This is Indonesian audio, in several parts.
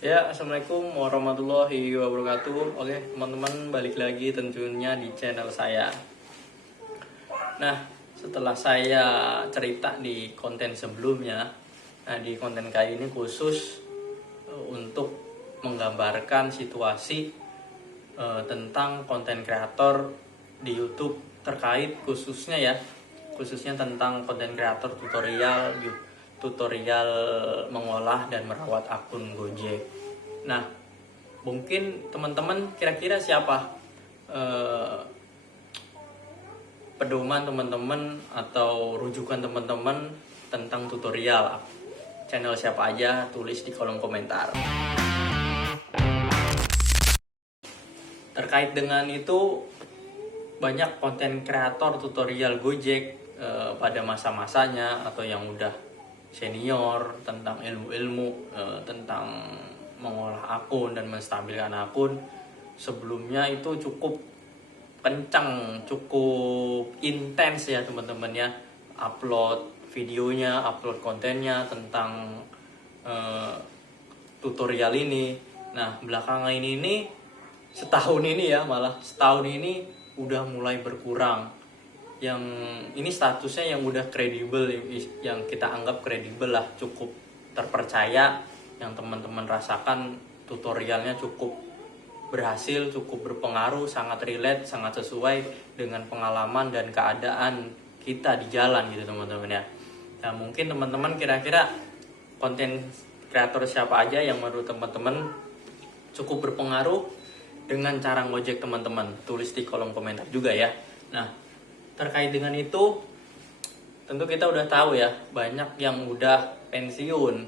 Ya, Assalamualaikum warahmatullahi wabarakatuh. Oke, teman-teman, balik lagi tentunya di channel saya. Nah, setelah saya cerita di konten sebelumnya, nah di konten kali ini khusus untuk menggambarkan situasi tentang konten kreator di YouTube terkait khususnya tentang konten kreator tutorial mengolah dan merawat akun Gojek. Nah, mungkin teman-teman kira-kira siapa pedoman teman-teman atau rujukan teman-teman tentang tutorial channel siapa aja, tulis di kolom komentar. Terkait dengan itu, banyak konten kreator tutorial Gojek pada masa-masanya atau yang udah senior tentang ilmu-ilmu tentang mengolah akun dan menstabilkan akun. Sebelumnya itu cukup kencang, cukup intens ya teman-teman ya, upload videonya, upload kontennya tentang tutorial ini. Nah, belakangan ini setahun ini ya, malah setahun ini udah mulai berkurang. Yang ini statusnya yang udah kredibel, yang kita anggap kredibel lah, cukup terpercaya, yang teman-teman rasakan tutorialnya cukup berhasil, cukup berpengaruh, sangat relate, sangat sesuai dengan pengalaman dan keadaan kita di jalan gitu teman-teman ya. Nah, mungkin teman-teman kira-kira konten kreator siapa aja yang menurut teman-teman cukup berpengaruh dengan cara ngojek teman-teman? Tulis di kolom komentar juga ya. Nah, terkait dengan itu, tentu kita udah tahu ya, banyak yang udah pensiun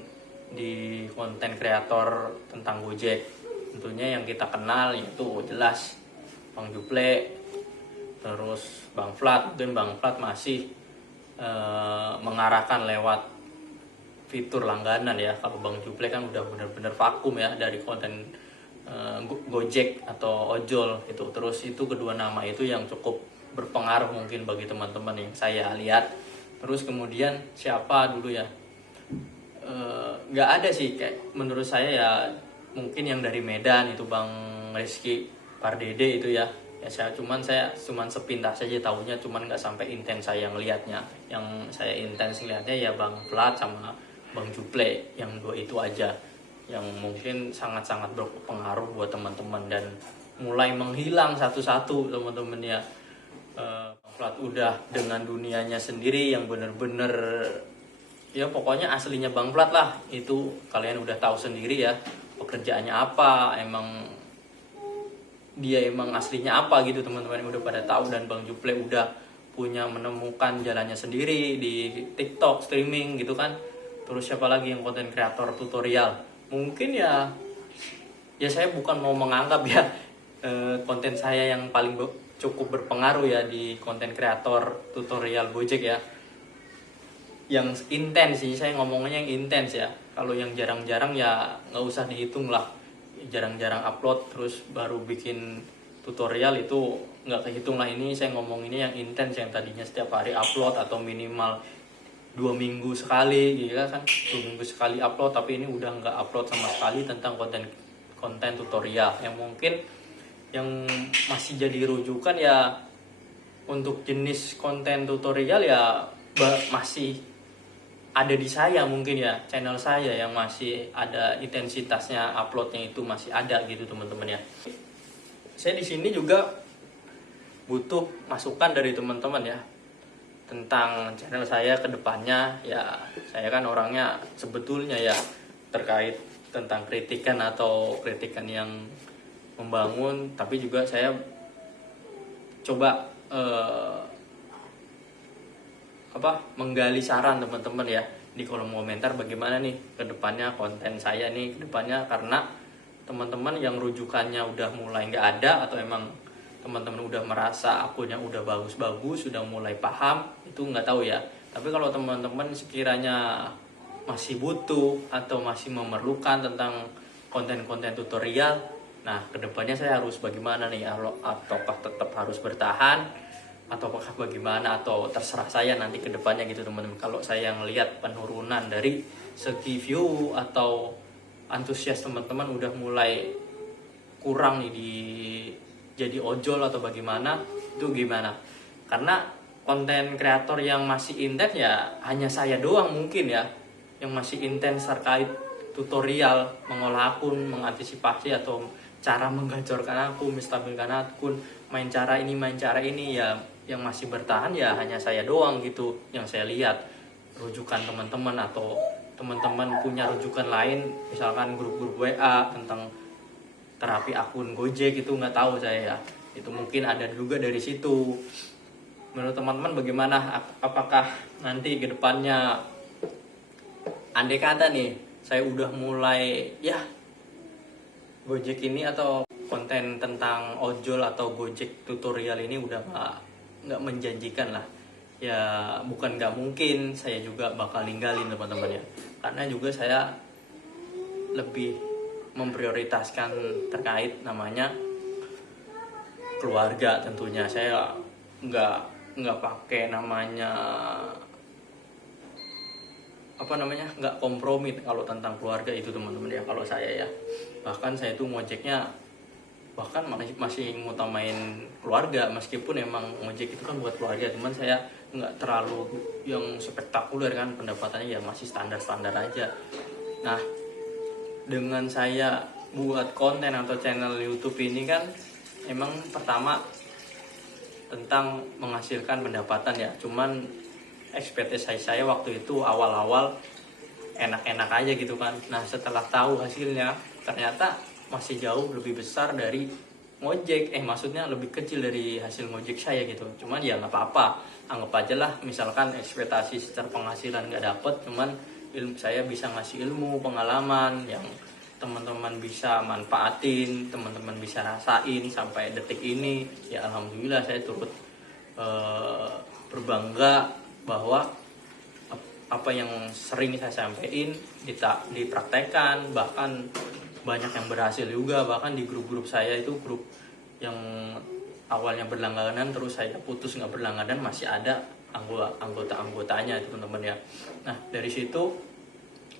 di konten kreator tentang Gojek. Tentunya yang kita kenal yaitu jelas Bang Juple, terus Bang Flat. Mungkin Bang Flat masih mengarahkan lewat fitur langganan ya. Kalau Bang Juple kan udah bener-bener vakum ya dari konten Gojek atau ojol itu. Terus itu kedua nama itu yang cukup berpengaruh mungkin bagi teman-teman yang saya lihat. Terus kemudian siapa dulu ya, nggak ada sih kayak menurut saya ya, mungkin yang dari Medan itu Bang Rizky Pardede itu ya. Saya cuman sepintas saja tahunya, cuman nggak sampai intens saya ngelihatnya. Yang saya intens ngelihatnya ya Bang Plat sama Bang Juple, yang dua itu aja yang mungkin sangat-sangat berpengaruh buat teman-teman dan mulai menghilang satu-satu teman-teman ya. Bang Plat udah dengan dunianya sendiri yang bener-bener ya, pokoknya aslinya Bang Plat lah, itu kalian udah tahu sendiri ya pekerjaannya apa, dia emang aslinya apa gitu teman-teman, udah pada tahu. Dan Bang Juple udah punya menemukan jalannya sendiri di TikTok streaming gitu kan. Terus siapa lagi yang konten kreator tutorial? Mungkin ya saya bukan mau menganggap ya konten saya yang paling cukup berpengaruh ya di konten kreator tutorial Gojek ya, yang intens sih, saya ngomongnya yang intens ya. Kalau yang jarang-jarang ya nggak usah dihitung lah, jarang-jarang upload terus baru bikin tutorial itu nggak kehitung lah. Ini saya ngomong ini yang intens, yang tadinya setiap hari upload atau minimal 2 minggu sekali gitu kan, 2 minggu sekali upload, tapi ini udah nggak upload sama sekali tentang konten tutorial. Yang mungkin yang masih jadi rujukan ya untuk jenis konten tutorial ya masih ada di saya mungkin ya, channel saya yang masih ada intensitasnya uploadnya itu masih ada gitu teman-teman ya. Saya di sini juga butuh masukan dari teman-teman ya tentang channel saya ke depannya ya. Saya kan orangnya sebetulnya ya, terkait tentang kritikan yang membangun, tapi juga saya coba menggali saran teman-teman ya di kolom komentar, bagaimana nih ke depannya konten saya nih ke depannya. Karena teman-teman yang rujukannya udah mulai nggak ada, atau emang teman-teman udah merasa akunnya udah bagus-bagus, sudah mulai paham, itu nggak tahu ya. Tapi kalau teman-teman sekiranya masih butuh atau masih memerlukan tentang konten-konten tutorial, nah kedepannya saya harus bagaimana nih? Ataukah tetap harus bertahan, ataukah bagaimana, atau terserah saya nanti kedepannya gitu teman-teman. Kalau saya ngelihat penurunan dari segi view atau antusias teman-teman udah mulai kurang nih di jadi ojol atau bagaimana, itu gimana? Karena konten kreator yang masih intens ya hanya saya doang mungkin ya, yang masih intens terkait tutorial mengolah akun, mengantisipasi atau cara menggacorkan akun, menstabilkan akun, main cara ini ya, yang masih bertahan ya hanya saya doang gitu yang saya lihat. Rujukan teman-teman atau teman-teman punya rujukan lain, misalkan grup-grup WA tentang terapi akun Gojek, itu nggak tahu saya ya, itu mungkin ada juga dari situ. Menurut teman-teman bagaimana? Apakah nanti ke depannya, andai kata nih saya udah mulai ya Gojek ini atau konten tentang ojol atau Gojek tutorial ini udah nggak menjanjikan lah ya, bukan nggak mungkin, saya juga bakal ninggalin teman-teman ya, karena juga saya lebih memprioritaskan terkait namanya keluarga. Tentunya saya nggak pakai namanya nggak kompromi kalau tentang keluarga itu teman-teman ya. Kalau saya ya, bahkan saya tuh ngojeknya bahkan masih ngutamain keluarga, meskipun emang ngojek itu kan buat keluarga, cuman saya nggak terlalu yang spektakuler kan, pendapatannya ya masih standar-standar aja. Nah, dengan saya buat konten atau channel YouTube ini kan emang pertama tentang menghasilkan pendapatan ya, cuman ekspektasi saya waktu itu awal-awal enak-enak aja gitu kan. Nah, setelah tahu hasilnya ternyata masih jauh lebih besar dari ngojek, maksudnya lebih kecil dari hasil ngojek saya gitu. Cuman ya nggak apa-apa, anggap aja lah misalkan ekspektasi secara penghasilan nggak dapet, cuman saya bisa ngasih ilmu, pengalaman yang teman-teman bisa manfaatin, teman-teman bisa rasain sampai detik ini. Ya alhamdulillah saya turut berbangga bahwa apa yang sering saya sampaikan dipraktekkan, bahkan banyak yang berhasil juga. Bahkan di grup-grup saya itu, grup yang awalnya berlangganan terus saya putus nggak berlangganan, masih ada anggota-anggotanya itu teman-teman ya. Nah, dari situ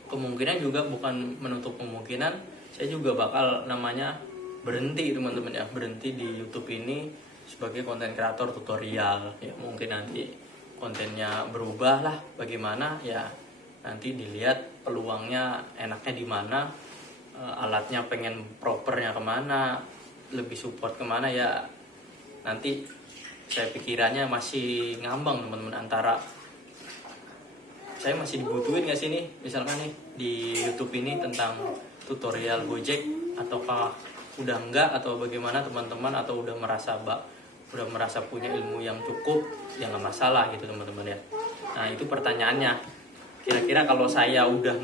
kemungkinan juga bukan menutup kemungkinan saya juga bakal namanya berhenti teman-teman ya, berhenti di YouTube ini sebagai konten kreator tutorial ya. Mungkin nanti kontennya berubah lah bagaimana ya, nanti dilihat peluangnya enaknya di mana, alatnya pengen propernya kemana, lebih support kemana ya. Nanti saya pikirannya masih ngambang teman-teman, antara saya masih dibutuhin nggak sih nih misalkan nih di YouTube ini tentang tutorial Gojek, ataukah udah enggak, atau bagaimana teman-teman, atau udah merasa punya ilmu yang cukup, ya nggak masalah gitu teman-teman ya. Nah, itu pertanyaannya, kira-kira kalau saya udah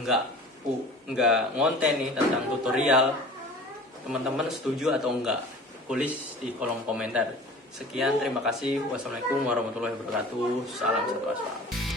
nggak ngonten nih tentang tutorial, teman-teman setuju atau enggak? Tulis di kolom komentar. Sekian, terima kasih. Wassalamualaikum warahmatullahi wabarakatuh. Salam satu aspal.